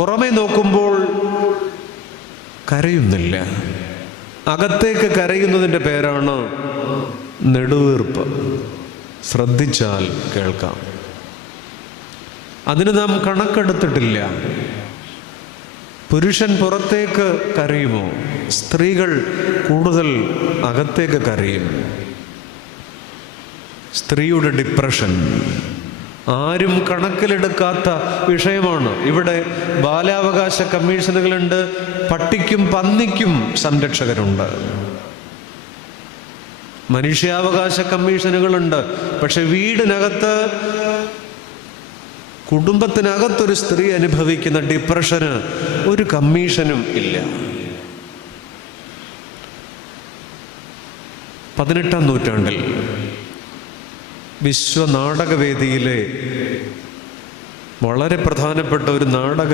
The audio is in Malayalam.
പുറമേ നോക്കുമ്പോൾ കരയുന്നില്ല. അകത്തേക്ക് കരയുന്നതിൻ്റെ പേരാണ് നെടുവീർപ്പ്. ശ്രദ്ധിച്ചാൽ കേൾക്കാം. അതിന് നാം കണക്കെടുത്തിട്ടില്ല. പുരുഷൻ പുറത്തേക്ക് കരയുമോ? സ്ത്രീകൾ കൂടുതൽ അകത്തേക്ക് കരയും. സ്ത്രീയുടെ ഡിപ്രഷൻ ആരും കണക്കിലെടുക്കാത്ത വിഷയമാണ്. ഇവിടെ ബാലാവകാശ കമ്മീഷനുകളുണ്ട്, പട്ടിക്കും പന്നിക്കും സംരക്ഷകരുണ്ട്, മനുഷ്യാവകാശ കമ്മീഷനുകളുണ്ട്. പക്ഷെ വീടിനകത്ത്, കുടുംബത്തിനകത്തൊരു സ്ത്രീ അനുഭവിക്കുന്ന ഡിപ്രഷന് ഒരു കമ്മീഷനും ഇല്ല. 18-ാം നൂറ്റാണ്ടിൽ വിശ്വനാടകവേദിയിലെ വളരെ പ്രധാനപ്പെട്ട ഒരു നാടക